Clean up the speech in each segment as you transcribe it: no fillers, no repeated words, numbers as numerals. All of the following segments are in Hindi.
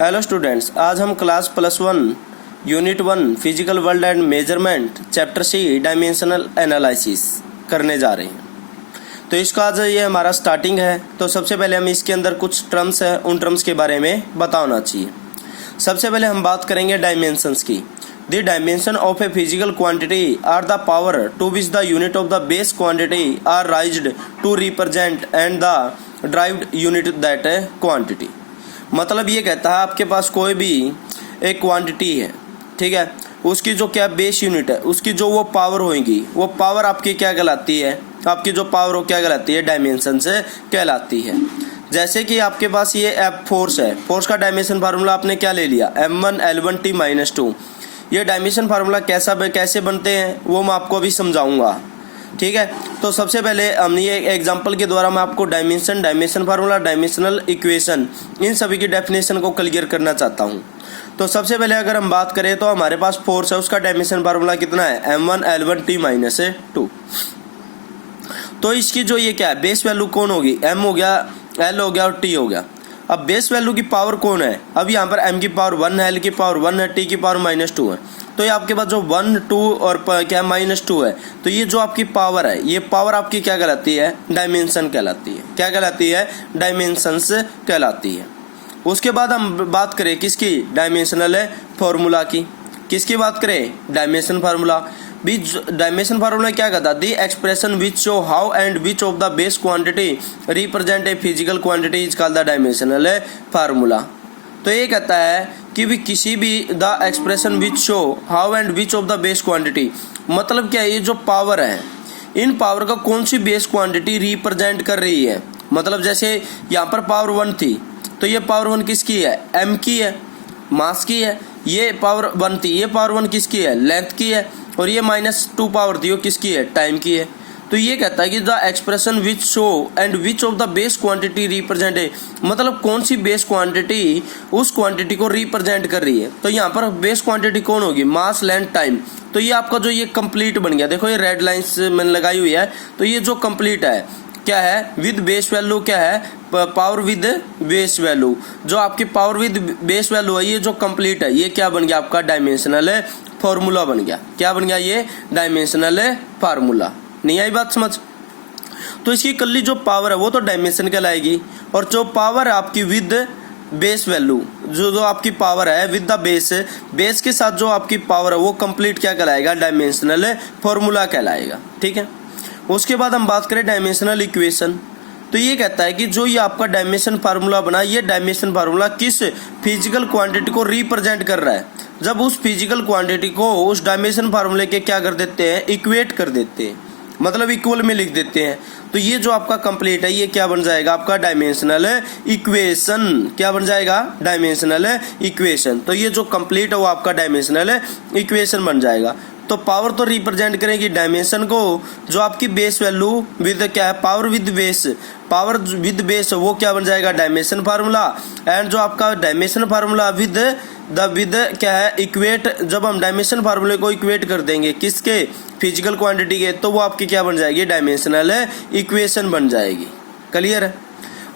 हेलो स्टूडेंट्स, आज हम class +1 unit 1 physical world and measurement chapter सी डायमेंशनल एनालिसिस करने जा रहे हैं। तो इसका आज ये हमारा स्टार्टिंग है। तो सबसे पहले हम इसके अंदर कुछ टर्म्स हैं, उन टर्म्स के बारे में बताना चाहिए। सबसे पहले हम बात करेंगे डायमेंशंस की। The dimension of a physical quantity are the power to which the unit of the base quantity are raised to represent and the derived unit that quantity. मतलब ये कहता है आपके पास कोई भी एक क्वांटिटी है, ठीक है, उसकी जो क्या बेस यूनिट है, उसकी जो वो पावर होगी, वो पावर आपकी क्या कहलाती है, आपकी जो पावर वो क्या कहलाती है, डायमेंशन से कहलाती है। जैसे कि आपके पास ये एफ फोर्स है, फोर्स का डायमेंशन फार्मूला आपने क्या ले लिया, m1 L1T-2। ये डायमेंशन फार्मूला कैसे बनते हैं वो मैं आपको अभी समझाऊंगा, ठीक है। तो सबसे पहले हम ये एग्जांपल के द्वारा मैं आपको डायमेंशन फार्मूला, डायमेंशनल इक्वेशन, इन सभी की डेफिनेशन को क्लियर करना चाहता हूँ। तो सबसे पहले अगर हम बात करें तो हमारे पास फोर्स है, उसका डायमेंशन फार्मूला कितना है, m1 L1T-2। तो इसकी जो ये क्या है, बेस वैल्यू कौन होगी, m हो गया, l हो गया और t हो गया। अब बेस वैल्यू की पावर कौन है, अब यहाँ पर m की पावर 1 है, l की पावर 1 है, t की पावर -2 है। तो ये आपके पास जो 1, 2 और क्या -2 है, तो ये जो आपकी पावर है, ये पावर आपकी क्या कहलाती है, डायमेंशन कहलाती है। क्या कहलाती है, डायमेंशंस कहलाती है। उसके बाद हम बात करें किसकी, डायमेंशनल फार्मूला की। किसकी बात करें, डायमेंशन फार्मूला। डायमेंशन फार्मूला क्या कहता है, the expression which show how and which of the base quantity represent a physical quantity is called the dimensional formula. तो ये कहता है कि भी किसी भी the expression which show how and which of the base quantity, मतलब क्या है, ये जो पावर है, इन पावर का कौन सी बेस क्वांटिटी रिप्रेजेंट कर रही है। मतलब जैसे यहाँ पर पावर 1 थी, तो ये पावर 1 किसकी है, m की है, मास की है। ये पावर 1 थी, ये पावर 1 किसकी है, लेंथ की है। और ये -2 पावर थी, वो किसकी है, टाइम की है। तो ये कहता है कि the expression which show and which of the base quantity represent है, मतलब कौन सी बेस क्वांटिटी उस क्वांटिटी को रिप्रेजेंट कर रही है। तो यहाँ पर बेस क्वांटिटी कौन होगी, मास, लेंथ, टाइम। तो ये आपका जो ये कंप्लीट बन गया, देखो ये रेड लाइन्स मैंने लगाई हुई है। तो ये जो कंप्लीट है क्या है, विद बेस वैल्यू क्या है, पावर विद बेस वैल्यू। जो आपकी पावर विद बेस वैल्यू है, ये जो कंप्लीट है, ये क्या बन गया, आपका डायमेंशनल फार्मूला बन गया। क्या बन गया, ये डायमेंशनल फार्मूला। नहीं आई बात समझ। तो इसकी कल्ली जो पावर है वो तो डायमेंशन कहलाएगी, और जो पावर है आपकी विद बेस वैल्यू, जो आपकी पावर है विद द बेस के साथ जो आपकी पावर है वो कंप्लीट क्या कहलाएगा, डायमेंशनल फार्मूला कहलाएगा, ठीक है। उसके बाद हम बात करें डायमेंशनल इक्वेशन। तो ये कहता है कि जो ये आपका डायमेंशन फार्मूला बना, ये डायमेंशन फार्मूला किस फिजिकल क्वांटिटी को रिप्रेजेंट कर रहा है। जब उस फिजिकल क्वांटिटी को उस डायमेंशन फार्मूले के क्या कर देते हैं, इक्वेट कर देते हैं, मतलब इक्वल में लिख देते हैं। तो ये जो आपका कंप्लीट है, ये क्या बन जाएगा, आपका डायमेंशनल इक्वेशन। क्या बन जाएगा, डायमेंशनल इक्वेशन। तो ये जो कंप्लीट है वो आपका डायमेंशनल इक्वेशन बन जाएगा। तो पावर तो रिप्रेजेंट करेगी डायमेंशन को, जो आपकी बेस वैल्यू विद क्या है, power with base, power with base वो क्या बन जाएगा, डायमेंशन फार्मूला। एंड जो आपका डायमेंशन फार्मूला विद क्या है, इक्वेट, जब हम डायमेंशन फार्मूले को इक्वेट कर देंगे किसके, फिजिकल क्वांटिटी के, तो वो आपकी क्या बन जाएगी, डायमेंशनल इक्वेशन बन जाएगी। क्लियर है।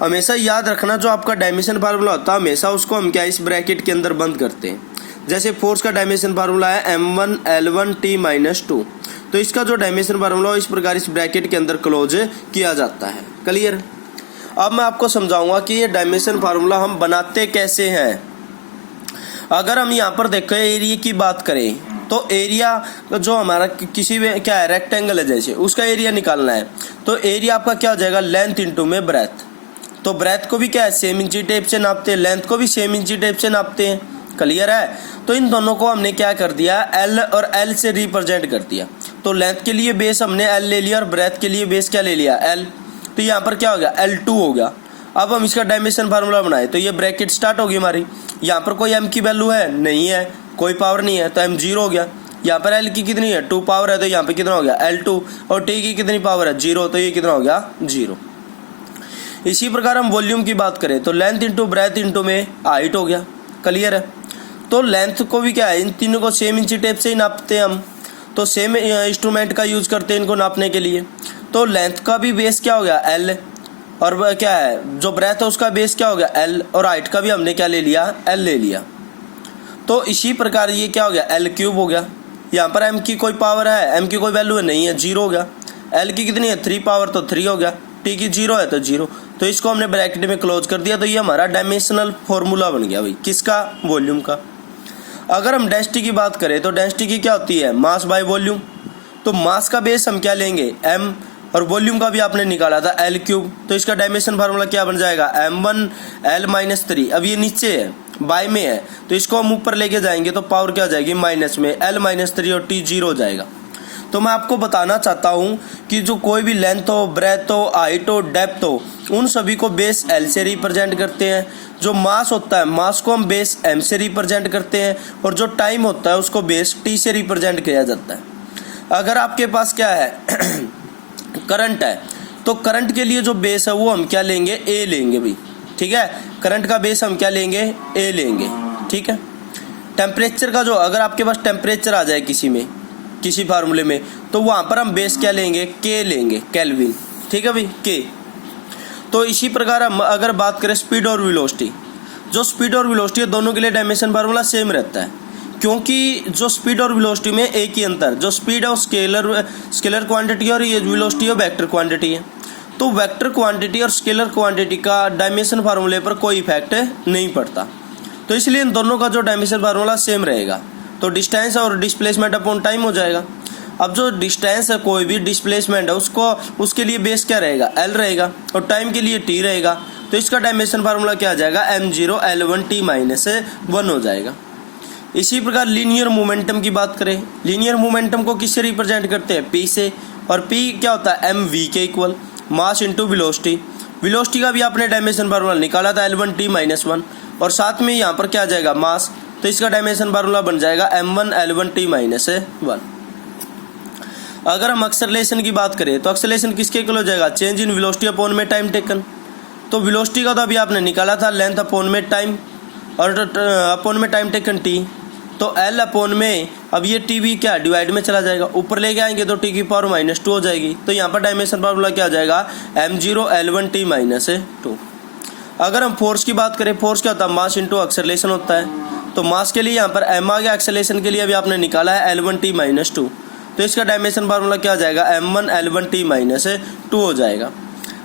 हमेशा याद रखना, जो आपका डायमेंशन फार्मूला होता है हमेशा उसको हम क्या इस ब्रैकेट के अंदर बंद करते हैं। जैसे फोर्स का डायमेंशन फार्मूला है m1 L1T-2, तो इसका जो डायमेंशन फार्मूला है इस प्रकार इस ब्रैकेट के अंदर क्लोज किया जाता है। क्लियर। अब मैं आपको समझाऊंगा कि ये डायमेंशन फार्मूला हम बनाते कैसे हैं। अगर हम यहाँ पर देखें एरिया की बात करें, तो एरिया जो हमारा किसी भी क्या है, रेक्टेंगल है, जैसे उसका एरिया निकालना है, तो एरिया आपका क्या हो जाएगा, लेंथ इंटू में ब्रेथ। तो ब्रेथ को भी क्या है, सेम इंची टेप से नापते हैं, लेंथ को भी सेम इंची टेप से नापते हैं। क्लियर है। तो इन दोनों को हमने क्या कर दिया, L और L से रिप्रेजेंट कर दिया। तो लेंथ के लिए बेस हमने L ले लिया और ब्रेथ के लिए बेस क्या ले लिया, L। तो यहाँ पर क्या हो गया, L2 हो गया। अब हम इसका डायमेंशन फार्मूला बनाए, तो ये ब्रैकेट स्टार्ट होगी हमारी। यहाँ पर कोई m की वैल्यू है नहीं है, कोई पावर नहीं है, तो m 0 हो गया। यहाँ पर L की कितनी है, 2 पावर है, तो यहाँ पे कितना हो गया, L2। और T की कितनी पावर है, 0, तो ये कितना हो गया, 0। इसी प्रकार हम वॉल्यूम की बात करें, तो लेंथ इंटू ब्रेथ इंटू में हाइट हो गया। क्लियर है। तो लेंथ को भी क्या है, इन तीनों को सेम इंची टेप से ही नापते हैं हम, तो सेम इंस्ट्रूमेंट का यूज करते हैं इनको नापने के लिए। तो लेंथ का भी बेस क्या हो गया, L, और वह क्या है, जो ब्रेथ है उसका बेस क्या हो गया एल, और हाइट का भी हमने क्या ले लिया, एल ले लिया। तो इसी प्रकार ये क्या हो गया, एल क्यूब हो गया। यहाँ पर एम की कोई पावर है, एम की कोई वैल्यू है नहीं है, जीरो हो गया। एल की कितनी है, 3 पावर, तो 3 हो गया। टी की 0 है तो 0, तो इसको हमने ब्रैकेट में क्लोज कर दिया। तो ये हमारा डायमेंशनल फॉर्मूला बन गया भाई, किसका, वॉल्यूम का। अगर हम डेंसिटी की बात करें तो डेंसिटी की क्या होती है, मास बाय वॉल्यूम। तो मास का बेस हम क्या लेंगे, एम, और वॉल्यूम का भी आपने निकाला था एल क्यूब। तो इसका डायमेंशन फार्मूला क्या बन जाएगा, m1 l-3। अब ये नीचे है, बाय में है, तो इसको हम ऊपर लेके जाएंगे तो पावर क्या हो जाएगी, माइनस में, l-3 और t 0 हो जाएगा। तो मैं आपको बताना चाहता हूँ कि जो कोई भी लेंथ हो, ब्रेथ हो, हाइट हो, डेप्थ हो, उन सभी को बेस एल से रिप्रेजेंट करते हैं। जो मास होता है, मास को हम बेस एम से रिप्रेजेंट करते हैं, और जो टाइम होता है उसको बेस टी से रिप्रेजेंट किया जाता है। अगर आपके पास क्या है करंट है, तो करंट के लिए जो बेस है वो हम क्या लेंगे, ए लेंगे भाई, ठीक है। करंट का बेस हम क्या लेंगे, ए लेंगे, ठीक है। टेम्परेचर का जो, अगर आपके पास टेम्परेचर आ जाए किसी में, किसी फार्मूले में, तो वहाँ पर हम बेस क्या लेंगे, के लेंगे, केल्विन, ठीक है भाई, के। तो इसी प्रकार हम अगर बात करें स्पीड और वेलोसिटी, जो स्पीड और वेलोसिटी है दोनों के लिए डायमेंशन फार्मूला सेम रहता है, क्योंकि जो स्पीड और वेलोसिटी में एक ही अंतर, जो स्पीड है वो स्केलर क्वांटिटी और ये वेलोसिटी है वेक्टर क्वांटिटी है। तो वेक्टर क्वांटिटी और स्केलर क्वांटिटी का डायमेंशन फार्मूले पर कोई इफेक्ट नहीं पड़ता, तो इसलिए इन दोनों का जो डायमेंशन फार्मूला सेम रहेगा। तो डिस्टेंस और डिस्प्लेसमेंट अपॉन टाइम हो जाएगा। अब जो डिस्टेंस है, कोई भी डिस्प्लेसमेंट है, उसको उसके लिए बेस क्या रहेगा, एल रहेगा, और टाइम के लिए टी रहेगा। तो इसका डायमेंशन फार्मूला क्या आ जाएगा, m0 l1t-1 हो जाएगा। इसी प्रकार लीनियर मोमेंटम की बात करें, लीनियर मोमेंटम को किससे रिप्रेजेंट करते हैं, p से, और p क्या होता है, mv के equal, mass into velocity. Velocity का भी आपने डायमेंशन फार्मूला निकाला था l1t-1, और साथ में यहाँ पर क्या आ जाएगा, मास। तो इसका डायमेंशन फार्मूला बन जाएगा m1 l1t-1। अगर हम एक्सेलरेशन की बात करें तो एक्सेलरेशन किसके इक्वल हो जाएगा, चेंज इन वेलोसिटी अपॉन में टाइम टेकन। तो वेलोसिटी का तो अभी आपने निकाला था लेंथ अपॉन में टाइम, और अपॉन में टाइम टेकन टी। तो एल अपॉन में, अब ये टी भी क्या डिवाइड में चला जाएगा, ऊपर लेके आएंगे तो टी की पावर -2 हो जाएगी। तो यहाँ पर डायमेंशन फार्मूला क्या आ जाएगा, m0 l1t-2। अगर हम फोर्स की बात करें, फोर्स क्या होता है, मास इंटू एक्सेलरेशन होता है। तो मास के लिए यहाँ पर m आ गया, एक्सेलरेशन के लिए अभी आपने निकाला है l1t-2। तो इसका डायमेंशन फार्मूला क्या आ जाएगा, m1 l1t-2 हो जाएगा।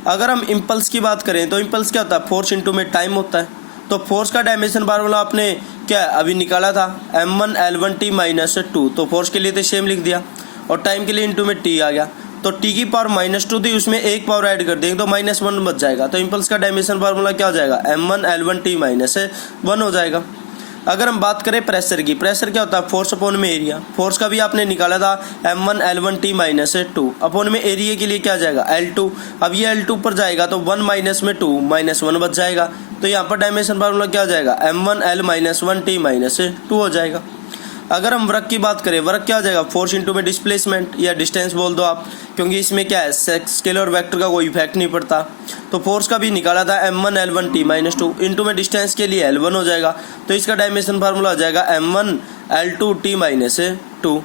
अगर हम इम्पल्स की बात करें तो इम्पल्स क्या होता है, फोर्स इंटू में टाइम होता है। तो फोर्स का डायमेंशन फार्मूला आपने क्या अभी निकाला था, m1 l1t-2। तो फोर्स के लिए तो सेम लिख दिया, और टाइम के लिए इंटू में टी आ गया। तो टी की पावर -2 थी, उसमें एक पावर ऐड कर देंगे तो -1 बच जाएगा। तो इम्पल्स का डायमेंशन फार्मूला क्या हो जाएगा, m1 l1t-1 हो जाएगा। अगर हम बात करें प्रेशर की, प्रेशर क्या होता है, फोर्स अपॉन में एरिया। फोर्स का भी आपने निकाला था m1 l1t-2, अपॉन में एरिया के लिए क्या आ जाएगा, L2। अब ये L2 पर जाएगा तो 1 माइनस में 2, -1 बच जाएगा। तो यहाँ पर डायमेंशन फार्मूला क्या हो जाएगा, m1 l-1t-2 हो जाएगा। अगर हम वर्क की बात करें, वर्क क्या हो जाएगा, फोर्स इंटू में डिस्प्लेसमेंट, या डिस्टेंस बोल दो आप, क्योंकि इसमें क्या है, स्केलर और वेक्टर का कोई इफेक्ट नहीं पड़ता। तो फोर्स का भी निकाला था m1 l1t-2, इंटू में डिस्टेंस के लिए L1 हो जाएगा। तो इसका डायमेंशन फार्मूला हो जाएगा m1 l2t-2।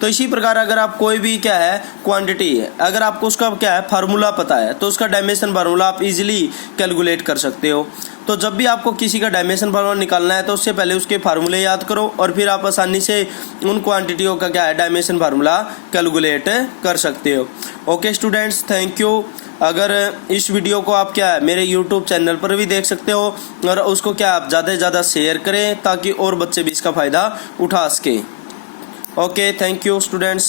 तो इसी प्रकार अगर आप कोई भी क्या है क्वांटिटी है, अगर आपको उसका क्या है फार्मूला पता है, तो उसका डायमेंशन फार्मूला आप इजीली कैलकुलेट कर सकते हो। तो जब भी आपको किसी का डायमेंशन फार्मूला निकालना है तो उससे पहले उसके फार्मूले याद करो, और फिर आप आसानी से उन क्वांटिटियों का क्या है डायमेंशन फार्मूला कैलकुलेट कर सकते हो। Okay students, thank you. अगर इस वीडियो को आप क्या है मेरे यूट्यूब चैनल पर भी देख सकते हो, और उसको क्या आप ज़्यादा से ज़्यादा शेयर करें ताकि और बच्चे भी इसका फ़ायदा उठा सकें। Okay, thank you students.